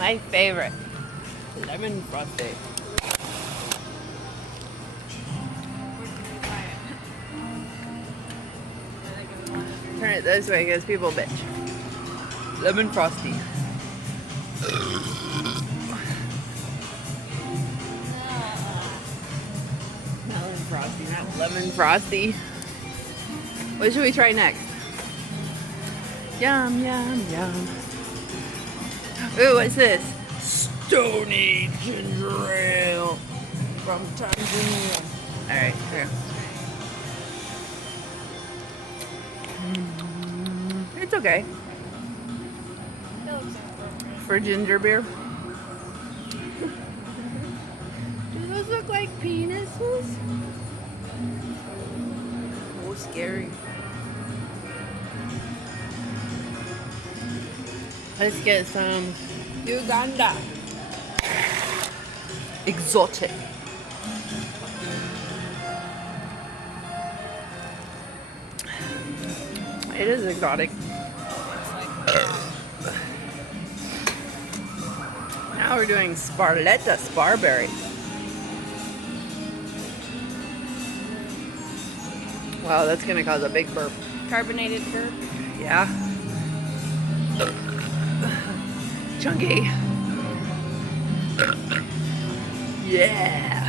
My favorite. Lemon frosty. Turn it this way because people bitch. Lemon frosty. Melon frosty, not lemon frosty. What should we try next? Yum, yum, yum. Ooh, what's this? Stony ginger ale from Tanzania. Alright, here. It's okay. For ginger beer. Do those look like penises? Oh, scary. Let's get some Uganda. Exotic. It is exotic. Now we're doing Sparletta Sparberry. Wow, that's gonna cause a big burp. Carbonated burp. Yeah. Chunky. Yeah.